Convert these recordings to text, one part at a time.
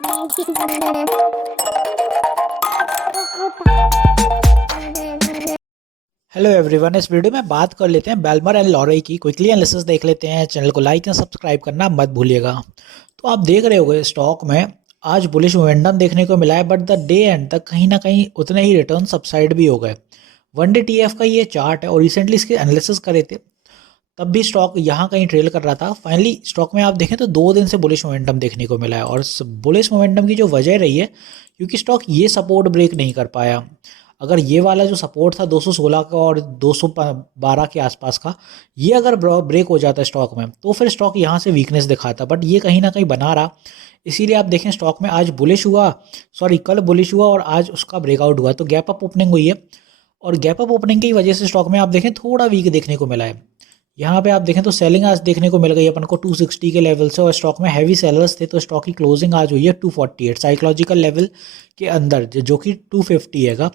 Hello everyone, इस video में बात कर लेते हैं बेलमर एंड लॉरे की। क्विकली एनालिसिस देख लेते हैं। चैनल को लाइक एंड सब्सक्राइब करना मत भूलिएगा। तो आप देख रहे होंगे स्टॉक में आज बुलिश मोमेंटम देखने को मिला है, बट द डे एंड तक कहीं ना कहीं उतने ही रिटर्न सबसाइड भी हो गए। वन डे टीएफ का ये चार्ट है और रिसेंटली इसके एनालिसिस करे थे, तब भी स्टॉक यहाँ कहीं ट्रेल कर रहा था। फाइनली स्टॉक में आप देखें तो 2 दिन से बुलिश मोमेंटम देखने को मिला है, और बुलिश मोमेंटम की जो वजह रही है क्योंकि स्टॉक ये सपोर्ट ब्रेक नहीं कर पाया। अगर ये वाला जो सपोर्ट था 216 का और 212 के आसपास का, ये अगर ब्रेक हो जाता है स्टॉक में तो फिर स्टॉक यहाँ से वीकनेस दिखाता, बट ये कहीं ना कहीं बना रहा। इसीलिए आप देखें स्टॉक में आज बुलिश हुआ, कल बुलिश हुआ और आज उसका ब्रेकआउट हुआ, तो गैप अप ओपनिंग हुई है। और गैप अप ओपनिंग की वजह से स्टॉक में आप देखें थोड़ा वीक देखने को मिला है। यहाँ पे आप देखें तो सेलिंग आज देखने को मिल गई अपन को 260 के लेवल से, और स्टॉक में हैवी सेलर्स थे, तो स्टॉक की क्लोजिंग आज हुई है 248 साइकोलॉजिकल लेवल के अंदर, जो कि 250 हैगा।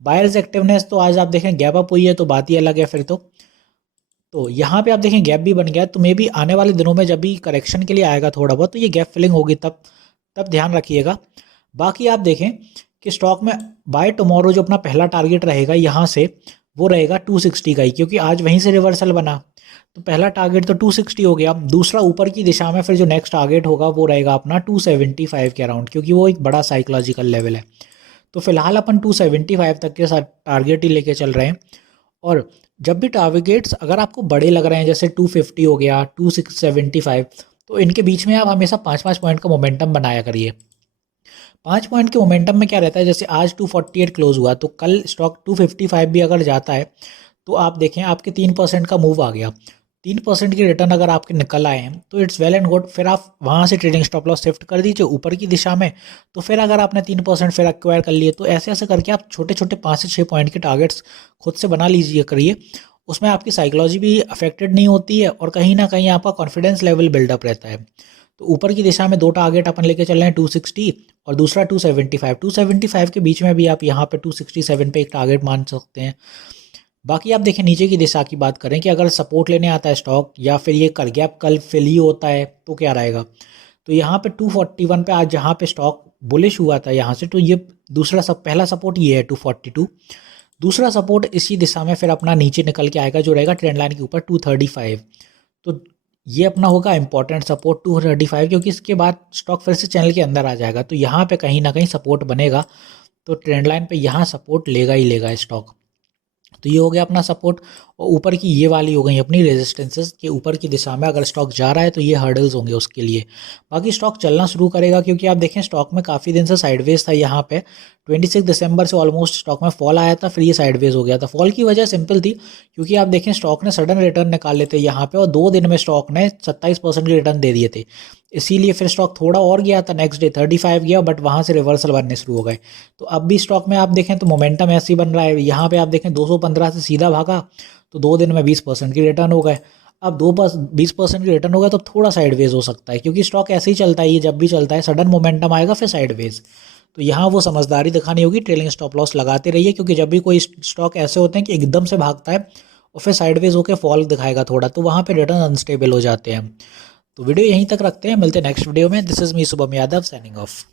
बायर्स एक्टिवनेस तो आज आप देखें गैप अप हुई है, तो बात ही अलग है फिर तो यहाँ पे आप देखें गैप भी बन गया। तो मे भी आने वाले दिनों में जब भी करेक्शन के लिए आएगा थोड़ा बहुत, तो ये गैप फिलिंग होगी, तब ध्यान रखिएगा। बाकी आप देखें कि स्टॉक में बाय टुमारो जो अपना पहला टारगेट रहेगा यहाँ से, वो रहेगा 260 का ही, क्योंकि आज वहीं से रिवर्सल बना। तो पहला टारगेट तो 260 हो गया। दूसरा ऊपर की दिशा में फिर जो नेक्स्ट टारगेट होगा वो रहेगा अपना 275 के अराउंड, क्योंकि वो एक बड़ा साइकोलॉजिकल लेवल है। तो फिलहाल अपन 275 तक के साथ टारगेट ही लेके चल रहे हैं। और जब भी टारगेट्स अगर आपको बड़े लग रहे हैं, जैसे 250 हो गया, 275, तो इनके बीच में आप हमेशा 5-5 पॉइंट का मोमेंटम बनाया करिए। 5 पॉइंट के मोमेंटम में क्या रहता है, जैसे आज 248 क्लोज हुआ, तो कल स्टॉक 255 भी अगर जाता है तो आप देखें आपके 3% का मूव आ गया। 3% की रिटर्न अगर आपके निकल आए हैं तो इट्स वेल एंड गुड। फिर आप वहाँ से ट्रेडिंग स्टॉप लॉस शिफ्ट कर दीजिए ऊपर की दिशा में। तो फिर अगर आपने 3% फिर एक्वायर कर लिए, तो ऐसे ऐसे करके आप छोटे छोटे 5 से 6 पॉइंट के टारगेट्स खुद से बना लीजिए करिए। उसमें आपकी साइकोलॉजी भी अफेक्टेड नहीं होती है, और कहीं ना कहीं आपका कॉन्फिडेंस लेवल बिल्डअप रहता है। तो ऊपर की दिशा में 2 टारगेट अपन लेके चल रहे हैं, 260 और दूसरा 275। 275 के बीच में भी आप यहाँ पे 267 पे एक टारगेट मान सकते हैं। बाकी आप देखें नीचे की दिशा की बात करें कि अगर सपोर्ट लेने आता है स्टॉक, या फिर ये कर गैप कल फिल ही होता है, तो क्या रहेगा। तो यहाँ पे 241 पे आज जहाँ पे स्टॉक बुलिश हुआ था यहाँ से, तो ये पहला सपोर्ट ये है 242। दूसरा सपोर्ट इसी दिशा में फिर अपना नीचे निकल के आएगा, जो रहेगा ट्रेंड लाइन के ऊपर 235। तो ये अपना होगा इंपॉर्टेंट सपोर्ट 235, क्योंकि इसके बाद स्टॉक फिर से चैनल के अंदर आ जाएगा, तो यहाँ पे कहीं ना कहीं सपोर्ट बनेगा। तो ट्रेंड लाइन पे यहाँ सपोर्ट लेगा ही लेगा स्टॉक। तो ये हो गया अपना सपोर्ट। और ऊपर की ये वाली हो गई अपनी रेजिस्टेंसेस के ऊपर की दिशा में, अगर स्टॉक जा रहा है तो ये हर्डल्स होंगे उसके लिए। बाकी स्टॉक चलना शुरू करेगा, क्योंकि आप देखें स्टॉक में काफ़ी दिन से साइडवेज था। यहाँ पे 26 दिसंबर से ऑलमोस्ट स्टॉक में फॉल आया था, फिर ये साइडवेज हो गया था। फॉल की वजह सिंपल थी, क्योंकि आप देखें स्टॉक ने सडन रिटर्न निकाल लेते यहाँ पे, और 2 दिन में स्टॉक ने 27% के रिटर्न दे दिए थे। इसीलिए फिर स्टॉक थोड़ा और गया था, नेक्स्ट डे 35 गया, बट वहाँ से रिवर्सल बनने शुरू हो गए। तो अब भी स्टॉक में आप देखें तो मोमेंटम ऐसे ही बन रहा है। यहाँ पे आप देखें 215 से सीधा भागा, तो 2 दिन में 20% की रिटर्न हो गए। अब 20% की रिटर्न हो गया तो थोड़ा साइडवेज हो सकता है, क्योंकि स्टॉक ऐसे ही चलता है, ये जब भी चलता है सडन मोमेंटम आएगा फिर साइडवेज। तो यहाँ वो समझदारी दिखानी होगी, ट्रेलिंग स्टॉप लॉस लगाते रहिए, क्योंकि जब भी कोई स्टॉक ऐसे होते हैं कि एकदम से भागता है और फिर साइडवेज होकर फॉल दिखाएगा थोड़ा, तो वहाँ पे रिटर्न अनस्टेबल हो जाते हैं। तो वीडियो यहीं तक रखते हैं, मिलते हैं नेक्स्ट वीडियो में। This is me Shubham Yadav signing off.